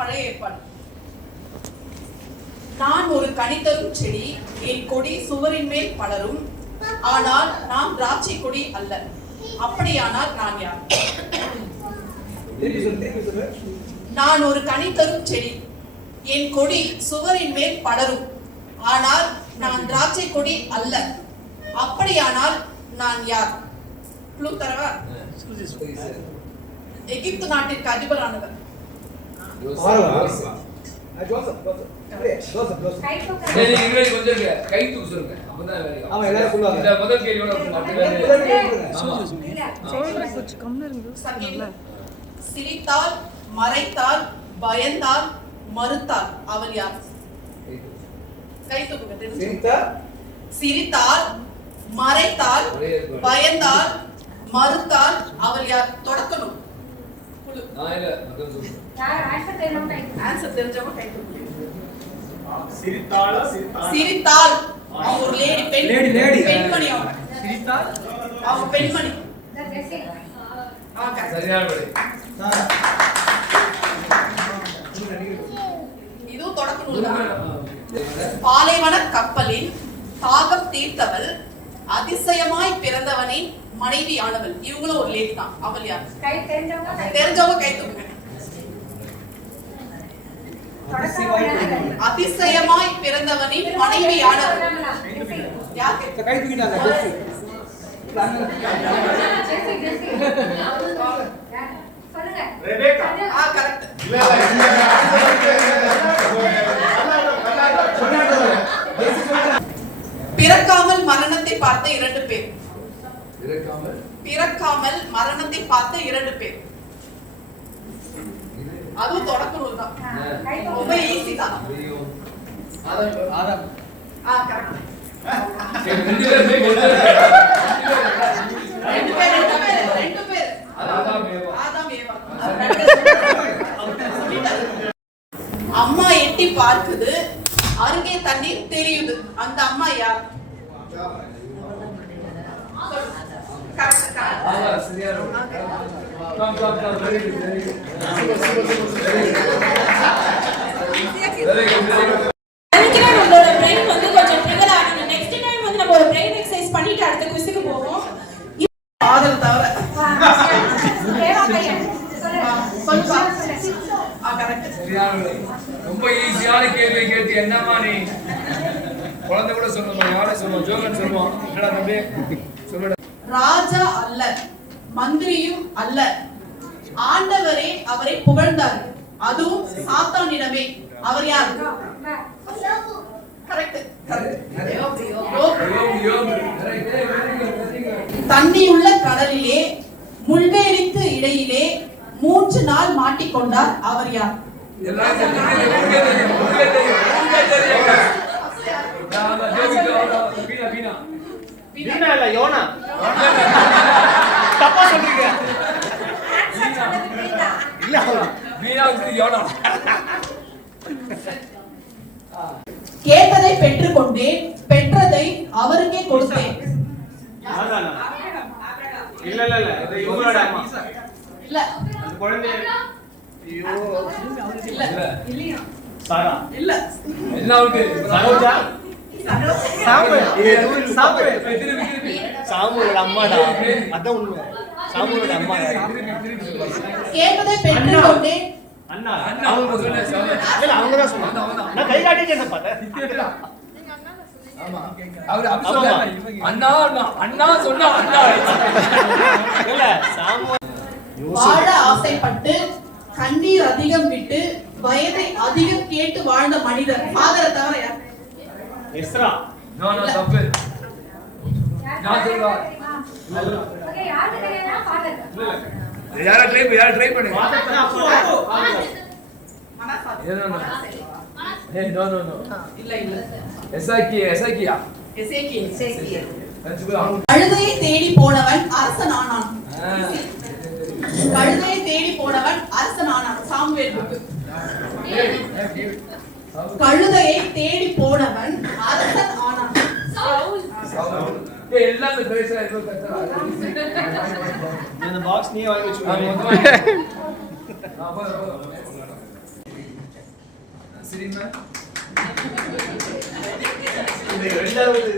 பழைய ஏற்பாடு. நான் ஒரு கனிதரும் செடி, என் கொடி சுவரின் மேல் படரும், ஆனால் நான் திராட்சை கொடி அல்ல. அப்படியானால் நான் யார்? நான் ஒரு கனிதரும் செடி, என் கொடி சுவரின் மேல் படரும், ஆனால் நான் திராட்சை கொடி அல்ல. அப்படியானால் நான் யார்? க்ளூ தரவா? எகிப்து நாட்டிற்கு அதிபரானவர். சிரித்தால், மறைத்தால், பயந்தால், மறுத்தால் அவர் யார்? சிரித்தால், மறைத்தால், பயந்தால், மறுத்தால் அவர் யார்? தொடக்கணும். சிரித்தால் அவங்க ஒரு லேடி, பெண்மணி. அவங்க சிரித்தால் அவங்க பெண்மணி. இதுவும் தொடக்கணும். பாலைவன கப்பலின் தாகம் தீர்த்தவள், அதிசயமாய் பிறந்தவனின் மனைவி ஆனவள். இவங்களும் ஒரு லேடி தான். அவள் யார்? தெரிஞ்சவங்க கை தூக்குங்க. அதிசயமாய் பிறந்தவனின் மனைவி ஆனவள் யார்? கை தூக்கிட்டாங்க. ரெபேக்கா. கரெக்ட். பிறக்காமல் மரணத்தை பார்த்த இரண்டு பேர். பிறக்காமல் மரணத்தை பார்த்த இரண்டு பேர். அதுவும் தொடக்கணும் தான். ரொம்ப ஈஸி தான். ஆதாம். கரெக்ட். ரெண்டு பேர். ஆதாம் ஏவா. அம்மா எட்டி பார்க்குது, அருகே தண்ணீர் தெரியுது. அந்த அம்மா யார்? ரொம்ப ஈஸியான கேள்வி கேட்டு என்னமா நீ குழந்தை கூட சொல்லுமா? யாரை சொல்லுவோம்? ஜோகன் சொல்லுவான். ராஜா அல்ல, மந்திரியும் அல்ல, ஆண்டவரே அவரை புகழ்ந்தார், அதுவும் சாத்தானிடமே. அவர் யார்? தண்ணியுள்ள கடலிலே முள்வேலிக்கு இடையிலே 3 நாள் மாட்டிக்கொண்டார். அவர் யார்? கேட்டதை பெற்றுக்கொண்டேன், பெற்றதை அவருக்கே கொடுத்தேன். கேட்டதை பெற்றுக்கொண்டேன். வாழ ஆசைப்பட்டு கண்ணீர் அதிகம் விட்டு வயதை அதிகம் கேட்டு வாழ்ந்த மனிதர். ஃபாதரை தவிர யார்? எஸ்ரா. தப்பு. நான் சொல்றேன். ஓகே, யார் தெரியுமா? ஃபாதர். யார ட்ரை பண்ணு. இல்ல. எசேக்கியா. கழுதையை தேடி போனவன் அரசன் ஆனான். கழுதையை தேடி போனவன் அரசன் ஆனான். Samuel book. கழுதையை தேடி போனவன் அரசன் ஆனான். சவுல். எல்லாமே பேசுறா ஏதோ கத்தறா. இந்த பாக்ஸ் நீ வாங்கி வெச்சுக்கோ. சிரிமா இந்த 2வது